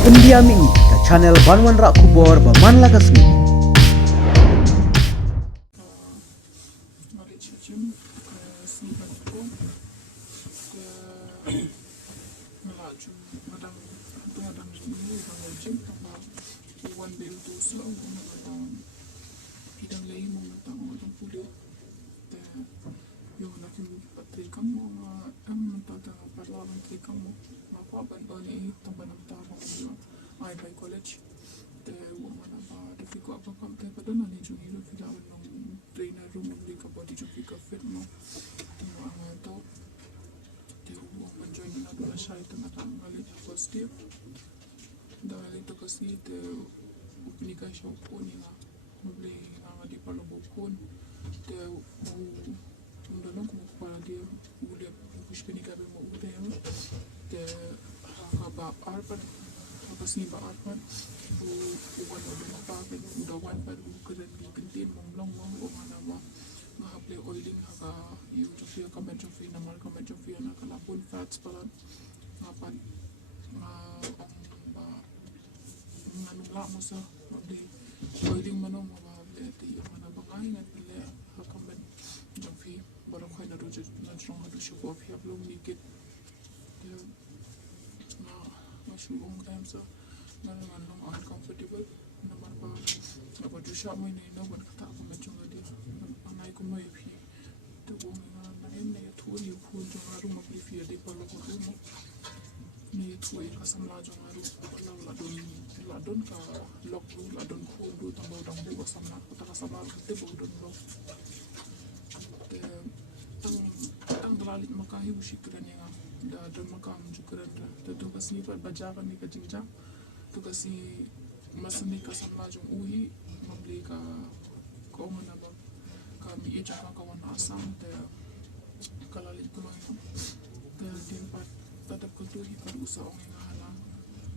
Pendiam ini ke channel Banwan Rak Kubor Baman Lakasmi. Mari cicim simpan ko melaju madang ini bang cicim tambah uwan bel tu so bidang lagi mengatang orang pulih yo nakin patri kamu mentata parlamen tri kamu mapa ban bani tambah namta ko ai by college te mana ba de fico apa kam te padana ni juni ro fila no trainer room li ka body jo fica fit no te to te man join na do shai te mata ngali positive da li to kasi te unika show poni na mobli na di palo bokon te unda no ko para di ule pushpeni ka be mo ute te ha ba arpa kasi ba arpa bukan orang apa kan udawan baru keren kentin monglong mong mana ba mahaple oiling haka you jofia kamen jofia namal kamen jofia na kalapun fats palan ngapan ba manula mo sa mabli oiling manong mahaple ti mana ba ngai ngat pile hakamen jofia baru khay na rojo na strong hadu shubo fia blom nikit na mashubong time sa naman uncomfortable naman ba apa tu siya mo ini no ban kata ko medyo ngadi anay ko may fi to bo na na tu ni pu jo ngaru ma pri fi de pa lo ko mo ni tu e ka samla jo ngaru la don ka lok la don ko do tambo tambo ko samla ko ta samla ko te bo don lo tang dalali makahi ushikran ya da don makam jukran da to kasi pa bajaga ni ka jingjang tu kasi masani ka samla jong uhi mabli ka mana ba ka mi eja ka kawan asam te kalali tulang te din pat tatap kultuhi par usa ong ngala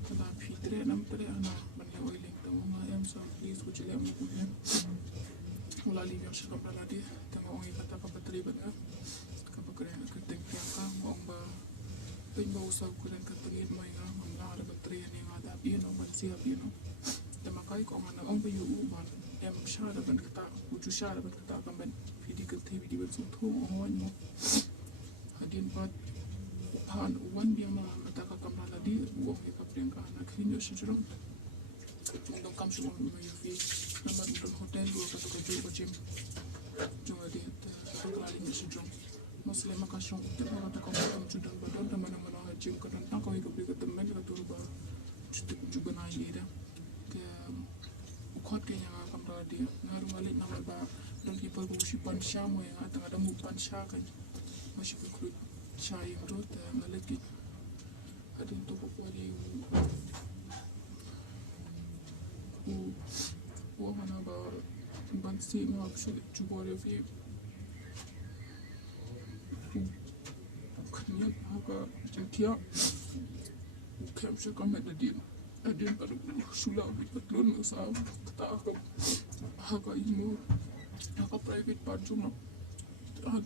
kada fitre nam tre ana banle oiling ta ma em so please ko chile mo ko hem wala li yo shaka baladi ta ong kata ka patri bana ka pakre ka tek ka ong ba pin ba usa ko len ka tungit mai nga mamla ra patri ni nga da pino man sia pino te makai ko mana ong ba yu ban em shara ban kata uju shara ban kata kan ban pidi ka te pidi ban so thu ong wan mo hadin pat pan wan bi ma mata ka kamra la di ong ka preng ka na khin yo shujrum ong kam shu mo yu fi naman don hotel go ka to ka ju ko chim jo adi ta ka li ni shujrum masle makashong te ma ta ko kam chu dan ba don ta mana mana ha chim ka don ta ko bi ka temen ka tur ba chu ju bana ida ke ukot ke nya kam ra di ngaru ngali na ba don ki par ko shi pan sha mo ya ta da mu pan sha ka ma shi ko sha yi ro ta ngale ki adin to ko ni u mana ba ban si no akshi chu bo re fi kanya haka jentiya kem se kam da din adin par shula bi patlon sa ta haka imo haka private part juma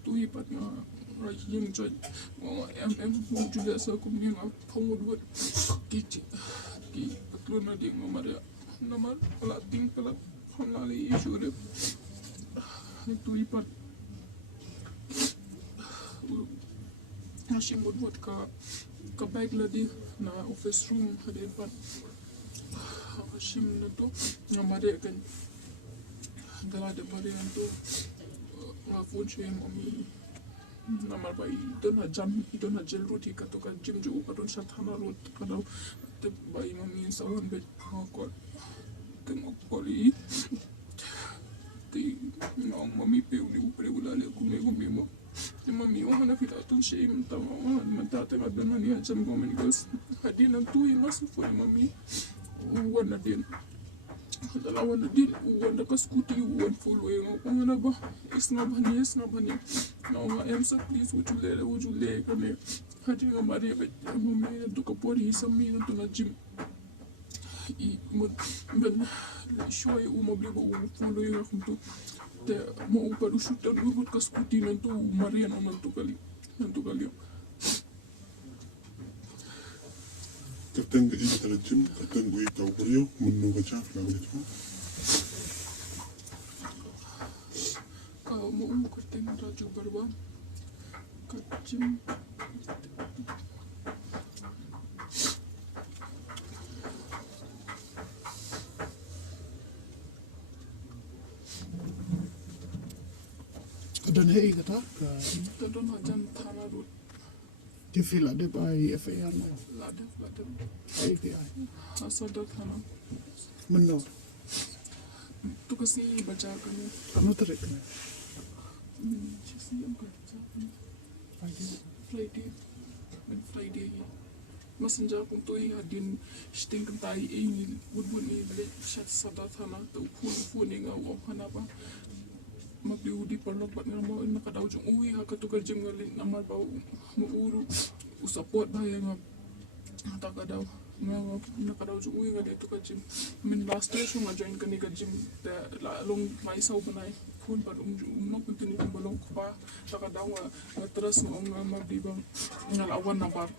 tu hi pat na right yin joy em julia sa kum ni ma phomud wot ki patlon na ding ma mare namar pala ting pala honali isure tu hi pat Hashim would ka bag ladi na office room hadin pat Hashim na to na mare kan dala de mare to na phone che mami na mar bai don na gel roti ka to ka gym jo ka don shathana rot ka do te bai mami sawan bet ko te mo koli te no mami pe uni upre bulale kume mo mami wahana filatun shay mata tanga dan ni jam gomen gos hadina tu mas fo mami wana din dala wana din wana ka scooty wan full way wana ba isna bani no am so please would you le kane hadina mari be mami do ka pori sami do na gym i ben shoy mobli bo full way khumtu te mo uparu shooter urut ka scooty nantu mariano nantu kali Kateng ke ibu tala jim, kateng gue tau kurio, menu kaca, lagu itu. Kalau mau kerting raja berba, kacim. Dan hei kata Tadon hajan thana rut, dia feel ada by FAR lada. API Asada thana. menno Tu kasi baca kami. anu tarik kena Sisi yang kerja kami. Friday. Ben Friday. Messenger kung tu hadin sting kentai ini bun ni beli chat sada thana tu phone ni ngau hana ba. Magdiudi palok bat nga mo nakadaw jung uwi ha katugal jim ngalin namal ba muuru usapot ba yang takadaw nga nakadaw jung uwi ngali to ka jim min last year so nga join kani ka jim la long mai saw banay phone pa no kuntini balong ko pa takadaw nga tras mo nga magdi ba nga awan na bar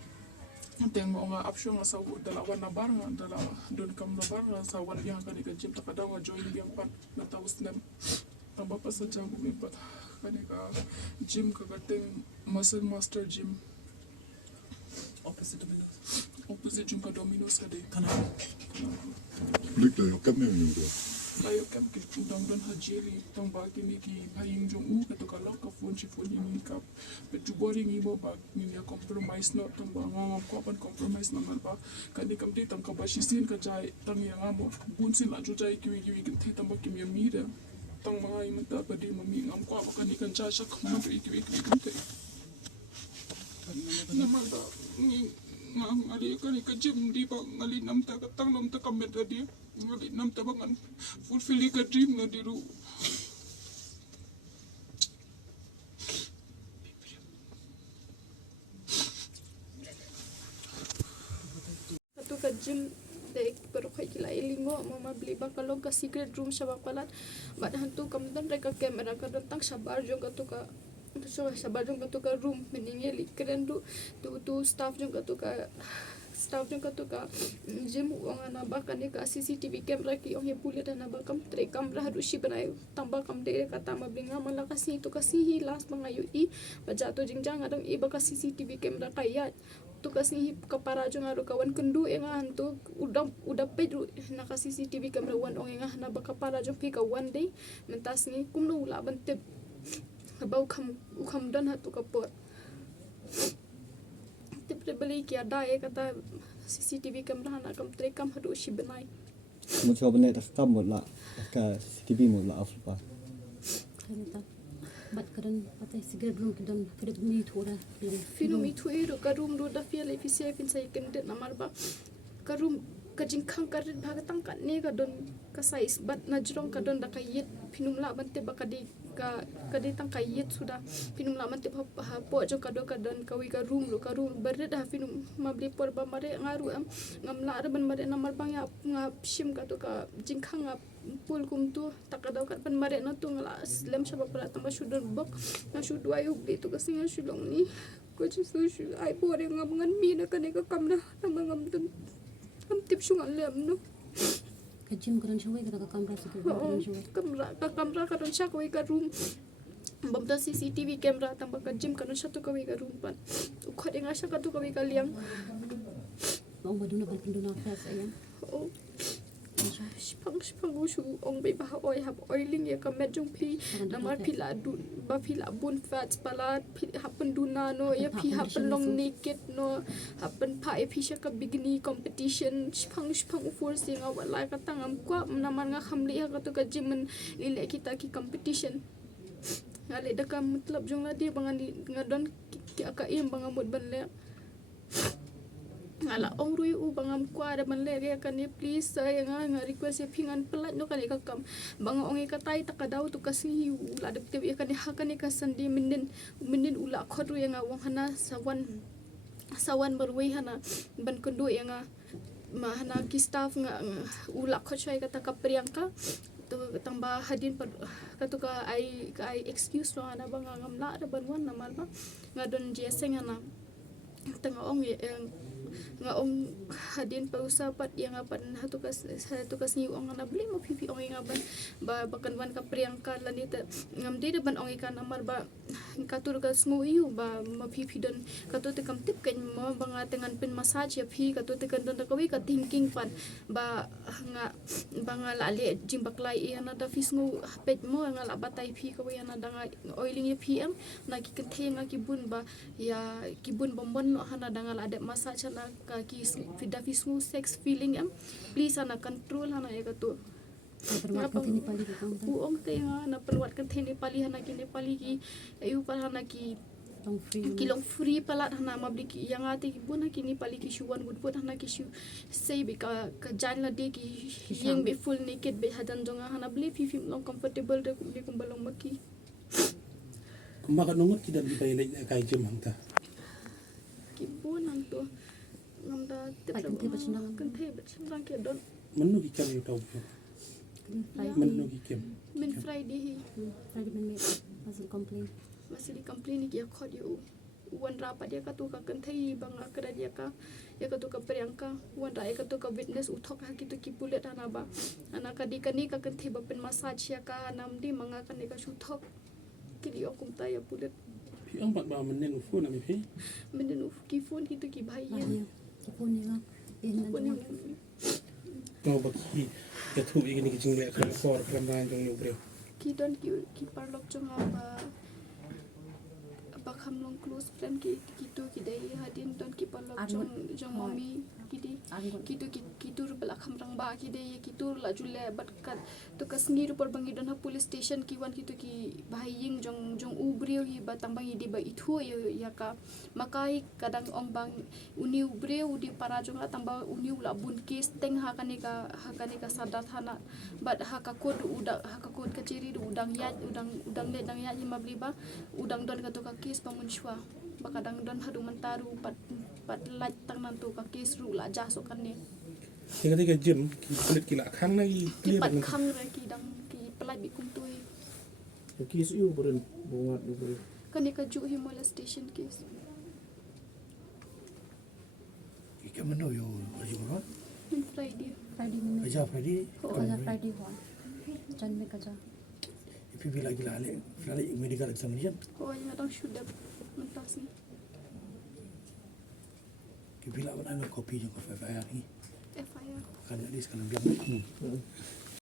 Teng mo nga option nga sa dalawan na bar nga dalawa don kam na bar nga sa wan yang kani ka jim takadaw nga join yang pan na tawas nem Tamba pa sa jago may pa kanika gym kagating muscle master gym opposite gym ka Domino's ka di Blik tayo, kat na yung bro. tayo kam ki udang don hajiri tong ba kini ki haying jung u kato ka lock ka phone si phone ni kap petu boring ibo ba ni ya compromise no tong ba ngam ko pan compromise na man ba kani kam di tong ka ba shisin ka jai tang yang amo bunsin la ju jai kiwi kin thi tamba kim ya mi da tang mga imenta pa di mami ngam ko ba kani kan cha sak man ri kiwi kan te naman ba ni ngam ali kani ka gym di ba ngali nam ta ka tang nam ta kamet di ngali nam ta bangan fulfill ka dream na di ru Satu ka gym dek pero kay kila ilingo mama beli bakalog ka secret room sa bapalat bad hantu kamdan reka camera ka tang sabar jong ka to ka so sabar jong ka to ka room meningeli keren tu staff jong ka to ka gym ang ana bakan ka CCTV camera ki ong puli dan bakam tre kamera harus si banay tambah kam de ka tama blinga malakas itu kasi hilas mga ui pajato jingjang adang iba ka CCTV camera kaya tu kasi kapara jong aro kawan kendu nga hantu udah pedru naka CCTV camera wan ong nga na baka para jong pika one day mentas ni kumno ula bantep abau kam dan hatu kapot tip beli ki ada kata CCTV camera na kam tre kam hadu si benai मुझे अपने तस्ता मोला का टीवी मोला अफपा Kanta bat karan patay sigar room kidan kada ni thora film itu ero ka room do da fia le fisia fin sai kendet namar ba ka room ka jingkhang ka rit bhaga tang ka ne ka don ka size bat na jrong ka don da ka yet pinum la bante ba ka di tang ka yet suda pinum la bante ha po jo ka do ka don ka wi ka room bered ha pinum mabli por ba mare ngaru am ngam la ban mare namar bang ya nga shim ka to ka jingkhang pul kum tu takadaw kat pan mare na tu ngala slam sa papala tamba shudon bok na shudwa yu itu kasi nga shulong ni ko chi su shu ai pore ngam ngan mi na kane ka kamna tamba ngam dun am tip shu ngal lem no kajim karan shawai kada ka kamera sigar room karan shawai kamra ka don sha ko ka room bamda CCTV camera tamba ka gym kanon sha tu ka ka room pan ukhade nga sha ka tu ka ka liang mau baduna balpinduna fas ayam oh Spang ushu ong bay bah oil hab oiling ya ka medjong pi namar pila du ba pila bun fats palat happen duna no ya pi happen long naked no happen pa ya pi ka bikini competition spang for sing awala ka tangam kwa namar nga khamli ha ka to ka jimen lile kita ki competition ngale da ka matlab jong la di bangan ngadon ki aka im bangamut banle ngala ong rui u bangam kwa ada manle ya kan ni please saya nga request ya pingan pelat no kan ikakam bang ong ikatai takadaw to kasi la de ya kan ha kan ikasandi minin ula khodu ya nga wong hana sawan berwei hana ban kundu ya nga ma hana ki staff nga ula khochai kata ka priyanka to tamba hadin par katuka ai excuse no ana bang ngam la ada banwan namal ba nga don jeseng ana tanga ong nga ong hadin pa usapat yang apan hatukas ni ong na beli mo pipi ong nga ba bakan ban ka Priyanka lanita ngam de ban ong ikan amar ba katur ka sngu yu ba ma pipi don kato te kam tip kan mo banga tengan pin massage ya phi kato te kan don kawi ka thinking pan ba nga banga la le jing baklai na da fisngu pet mo nga la batai phi kawi na da nga oiling ya phi am na ki kan the nga ki bun ba ya kibun bombon no hana dangal ada massage na ka ki fida fisngu sex feeling am please ana control hana ya kato Perbuat kan ini paling kita uong te nga na perwat kan theni pali hana ki nepali ki ayu pa hana ki tong free. kilong free palat hana mabli ki yang ate ki bun ki ni pali ki shuwan would put hana ki shu say be ka jan la de ki yang be full naked be hadan jonga hana bli fi long comfortable de kum balong maki Kumaka nungot kita di pailik kay Jim hangta. ki bun ang to ngam da Ay, kan te bacandang. kan te bacandang ki don Menu kita ni tau. Menu kita. min Friday hi Friday man may masih complain. masih di complain ki akot yu wan rapat dia katu ka kentai bang akada dia ka ya katu ka Priyanka wan ra ka tu ka witness uthok ha kitu ki pulet ana ba ana ka di kani ka kentai ba pen massage ya ka nam di manga kan ka suthok kiri okum ta ya pulet Pi ang ba menen ufo na mi pi. menen ki phone kitu ki bhai ya Bahaya. Tipon ni nga. Pin phone na ni Kau bak ki ya tu igini ki jingle kan for kan ran jong yu breu. ki don ki parlok jong ba kham long close friend ki kitu ki dai hadin don ki parlok jong mami kidi Anggot. kitur bela khamrang ba ki de kitur la jule bat kat to kasngir por bangi don ha police station ki wan kitu ki bahaying jong ubreu hi batang bangi di ba ithu ya ka makai kadang ong bang uni ubreu di para jong atang ba uni la bun case teng ha kani ka sadat hana bat ha ka kod kaciri du udang ya udang le dang ya hi mabli ba udang don ka to ka case pamunshwa bakadang don hadu mentaru pat lat tang nantu ka case ru la jaso kan ni Tiga tiga Jim ki kulit kila khang na ki clear pat kan. khang re ki dang ki pelai bi kum tui Ki su beren bungat du. kan ni ka ju hi molestation case Ika mano yo yo in Friday Friday man. aja Friday Oh, ada Friday one. Jan me kaja. if you like medical examination oh ya dang shoot mentas ni kibila wana kopi yung FIR ni FIR kan jadi sekarang biar